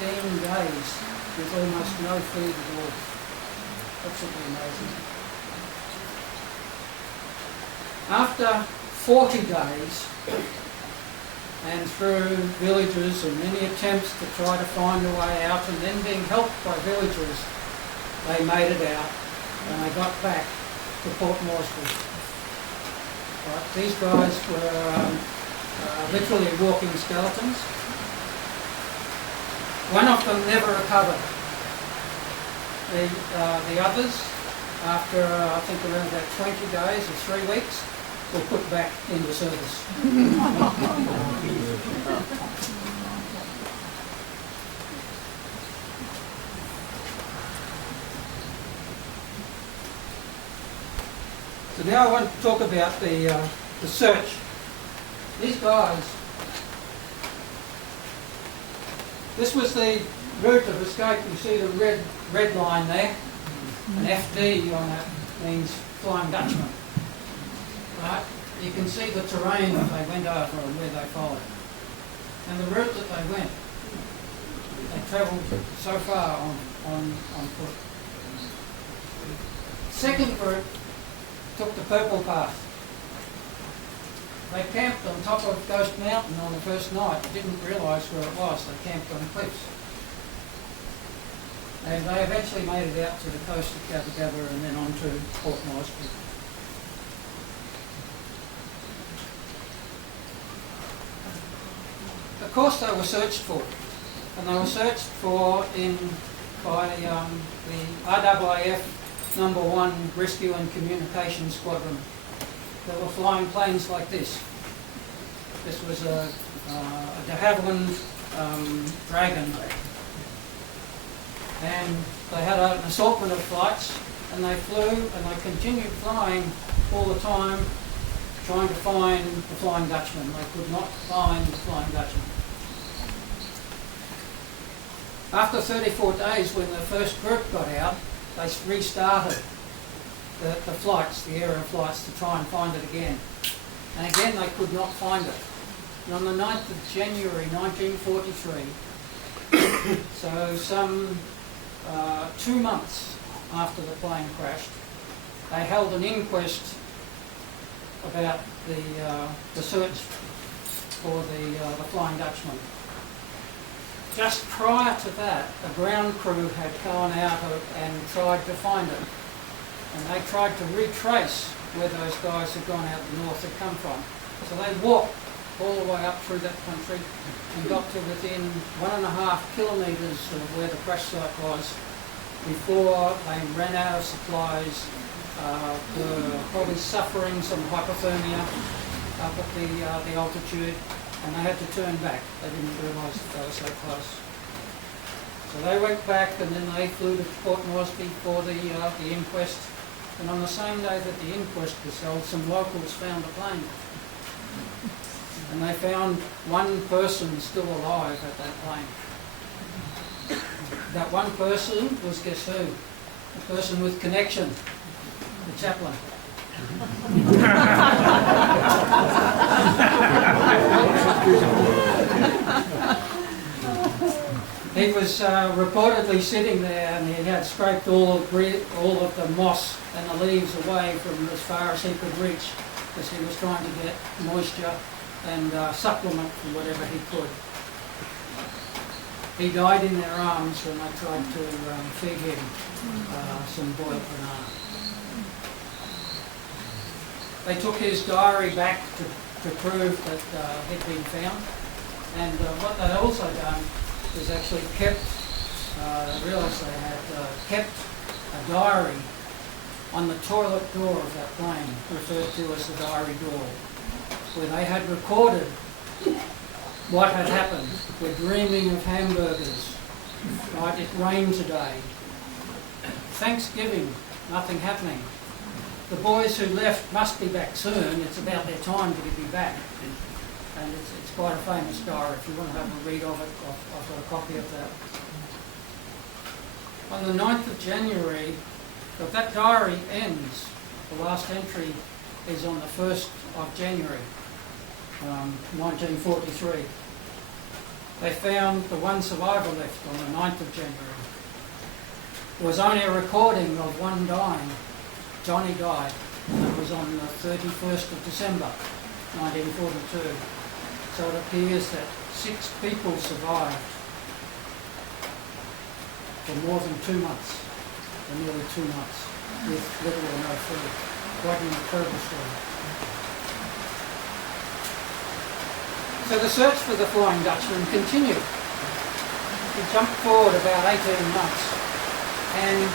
days with almost no food at all. Absolutely amazing. After 40 days, and through villagers and many attempts to try to find a way out, and then being helped by villagers, they made it out and they got back to Port Moresby. Right, these guys were literally walking skeletons. One of them never recovered. The others, after I think around about 20 days or 3 weeks, were put back into service. So now I want to talk about the search. These guys, this was the route of escape. You see the red line there, an FD on it means Flying Dutchman. Right? You can see the terrain that they went over and where they followed. And the route that they went, they travelled so far on foot. Second group took the purple path. They camped on top of Ghost Mountain on the first night. They didn't realise where it was. They camped on cliffs. And they eventually made it out to the coast of Gabba and then on to Port Moresby. Of course they were searched for. And they were searched for by the RAAF No. 1 Rescue and Communication Squadron. There were flying planes like this. This was a de Havilland Dragon. And they had an assortment of flights, and they flew and they continued flying all the time, trying to find the Flying Dutchman. They could not find the Flying Dutchman. After 34 days, when the first group got out, they restarted the flights, the aerial flights, to try and find it again. And again, they could not find it. And on the 9th of January 1943, so some 2 months after the plane crashed, they held an inquest about the search for the Flying Dutchman. Just prior to that, a ground crew had gone out and tried to find it. And they tried to retrace where those guys had gone out the north had come from. So they walked all the way up through that country and got to within 1.5 kilometres of where the crash site was before they ran out of supplies, were probably suffering some hypothermia up at the altitude, and they had to turn back. They didn't realise that they were so close. So they went back, and then they flew to Port Moresby for the inquest. And on the same day that the inquest was held, some locals found a plane. And they found one person still alive at that plane. That one person was, guess who? The person with connection, the chaplain. He was reportedly sitting there, and he had scraped all of the moss and the leaves away from as far as he could reach, as he was trying to get moisture and supplement from whatever he could. He died in their arms when they tried to feed him some boiled banana. They took his diary back to prove that he'd been found, and what they'd also done is actually kept, realised they had kept a diary on the toilet door of that plane, referred to as the diary door, where they had recorded what had happened. We're dreaming of hamburgers, right? It rained today. Thanksgiving, nothing happening. The boys who left must be back soon. It's about their time to be back. And it's quite a famous diary. If you want to have a read of it, I've got a copy of that. On the 9th of January, but that diary ends. The last entry is on the 1st of January, 1943. they found the one survivor left on the 9th of January. There was only a recording of one dying. Johnny died, and it was on the 31st of December 1942. So it appears that 6 people survived for more than 2 months, for nearly 2 months, with little or no food. Quite an incredible story. So the search for the Flying Dutchman continued. We jumped forward about 18 months, and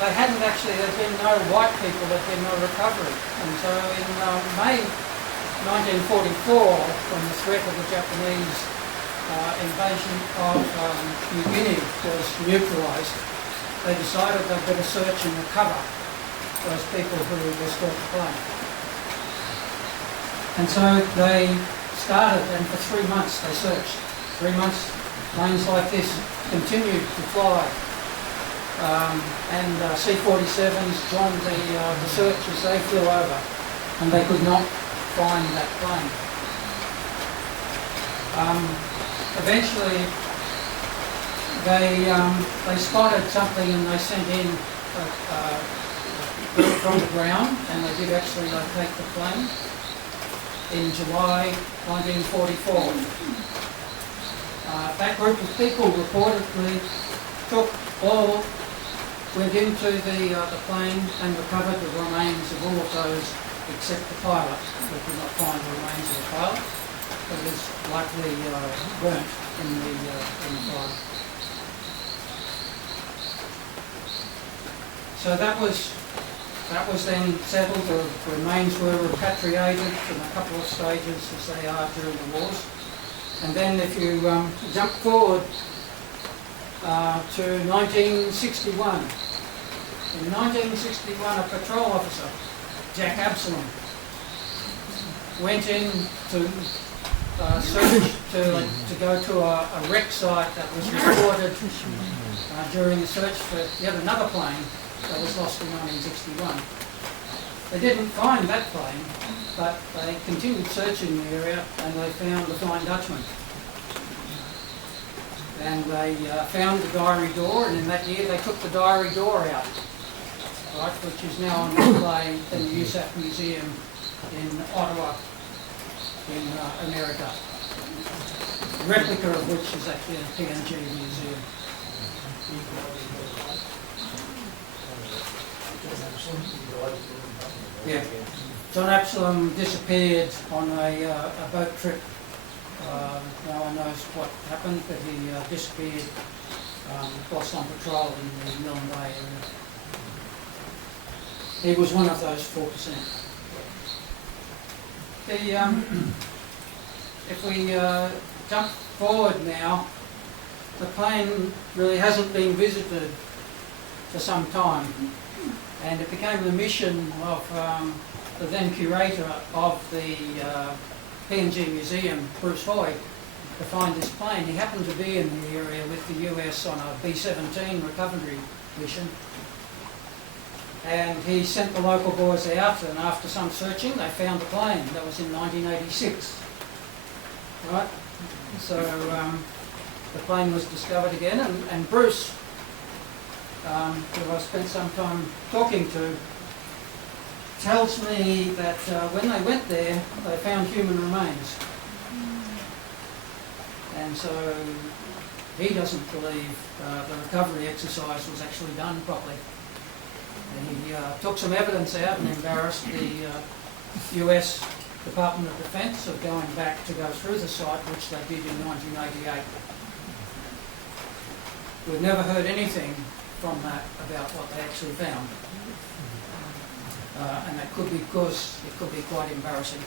there'd been no white people, there'd been no recovery. And so in May 1944, when the threat of the Japanese invasion of New Guinea was neutralised, they decided they'd better search and recover those people who were still to plane. And so they started, and for 3 months they searched. 3 months, planes like this continued to fly. And C-47s joined the search as they flew over, and they could not find that plane. Eventually, they spotted something, and they sent in from the ground, and they did actually locate the plane in July 1944. That group of people reportedly went into the plane and recovered the remains of all of those except the pilot. We could not find the remains of the pilot. It was likely burnt in the fire. So that was then settled. The remains were repatriated in a couple of stages, as they are during the wars. And then if you jump forward to 1961. In 1961, a patrol officer, Jack Absalom, went in to search to go to a wreck site that was reported during the search for yet another plane that was lost in 1961. They didn't find that plane, but they continued searching the area, and they found the Flying Dutchman. And they found the diary door, and in that year they took the diary door out, right, which is now on display in the USAF Museum in Ottawa, in America. A replica of which is actually in the PNG Museum. Yeah. John Absalom disappeared on a boat trip. No one knows what happened, but he disappeared whilst on patrol in the Milne Bay area. He was one of those 4%. If we jump forward now, the plane really hasn't been visited for some time, and it became the mission of the then curator of the PNG Museum, Bruce Hoy, to find this plane. He happened to be in the area with the US on a B-17 recovery mission, and he sent the local boys out, and after some searching they found the plane. That was in 1986, right? So the plane was discovered again, and Bruce, who I spent some time talking to, tells me that when they went there, they found human remains. And so he doesn't believe the recovery exercise was actually done properly. And he took some evidence out and embarrassed the US Department of Defense of going back to go through the site, which they did in 1988. We've never heard anything from that about what they actually found. And that could be because it could be quite embarrassing.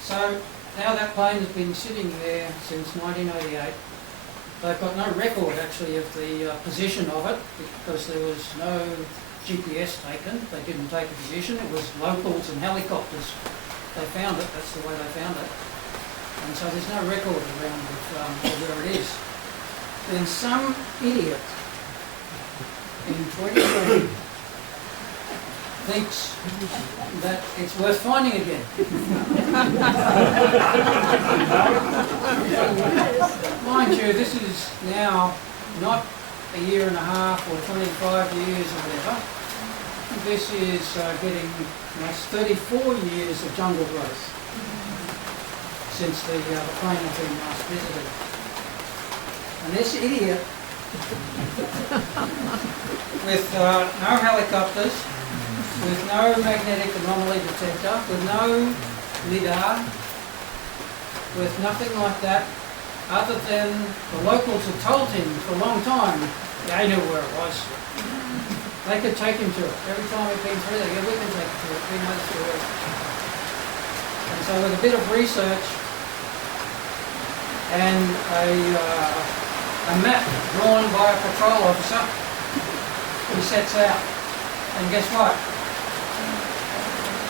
So now that plane has been sitting there since 1988. They've got no record actually of the position of it, because there was no GPS taken. They didn't take a position. It was locals and helicopters. They found it. That's the way they found it. And so there's no record around of where it is. Then some idiot in 2020 thinks that it's worth finding again. Mind you, this is now not a year and a half or 25 years or whatever. This is getting almost 34 years of jungle growth since the plane has been last visited. And this idiot, with no helicopters, with no magnetic anomaly detector, with no LIDAR, with nothing like that, other than the locals had told him for a long time, they knew where it was. They could take him to it. Every time we've been through there, yeah, we can take him to it. We know the story. And so with a bit of research and a map drawn by a patrol officer, he sets out. And guess what?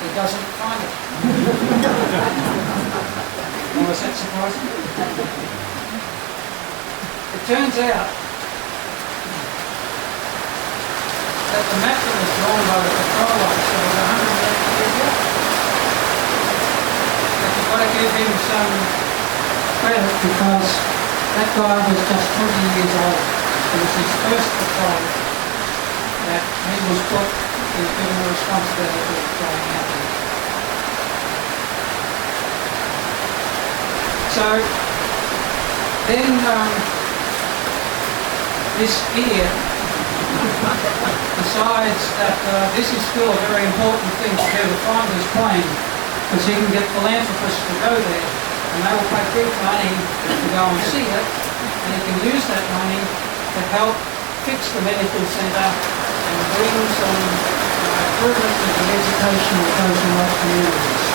He doesn't find it. Oh, was that surprising? It turns out that the map that was drawn by the patrol officer was 180 years old. But you've got to give him some credit because that guy was just 20 years old. It was his first patrol that he was put, he was given the responsibility of going out there. So then this idiot decides that this is still a very important thing to do to find his plane, because he can get philanthropists to go there and they will pay big money to go and see it, and he can use that money to help fix the medical centre and bring some improvement to the education of those in those communities.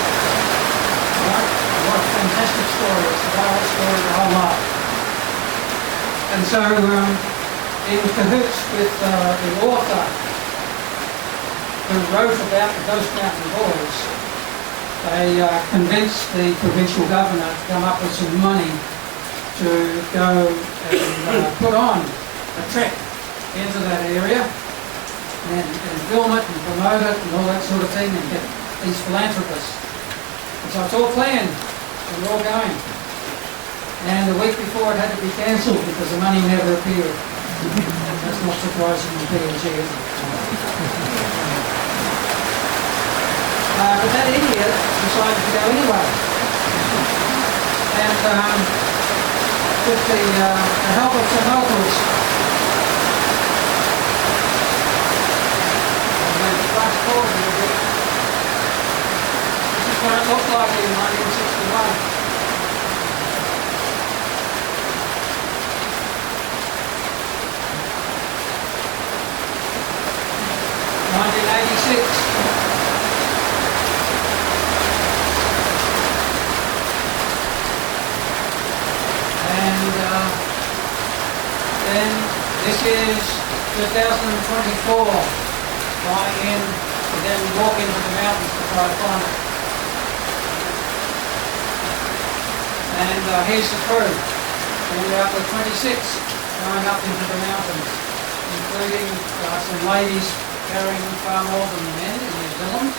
Right? What a fantastic story. It's the whole story, the whole lot. And so in cahoots with the author who wrote about the Ghost Mountain Boys, they convinced the provincial governor to come up with some money to go and put on a trek into that area and film it and promote it and all that sort of thing and get these philanthropists. And so it's all planned and we're all going. And the week before it had to be cancelled because the money never appeared. That's not surprising in PNG, is it? But that idiot decided to go anyway. And with the help of some locals, I'm going to fast forward a little bit. This is what it looked like in 1961. 1986. And then this is 2024, flying in and then walk into the mountains to try to find it. And here's the crew. And we're up to 26 going up into the mountains, including some ladies carrying far more than the men in New Zealand.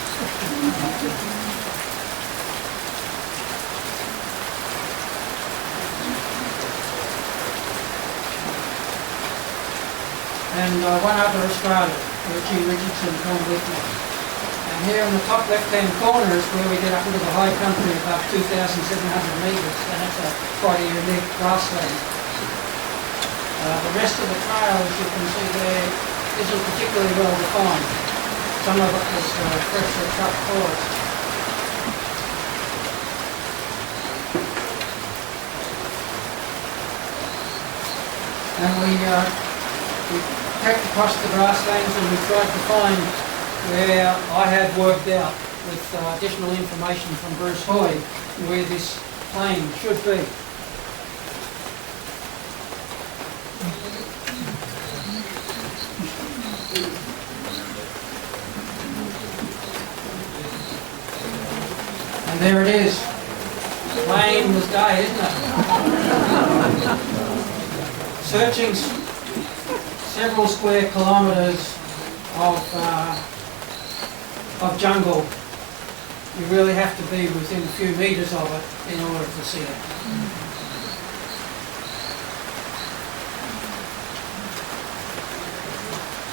And one other Australian, Richie Richardson, come with me. And here in the top left-hand corner is where we get up into the high country above 2,700 metres, and it's quite a unique grassland. The rest of the trail, as you can see there, isn't particularly well defined. Some of it is freshly cut forest. And we trekked across the grasslands and we tried to find where I had worked out with additional information from Bruce Hoy where this plane should be. And there it is. Plain as day, isn't it? Searching several square kilometres of of jungle, you really have to be within a few metres of it in order to see it.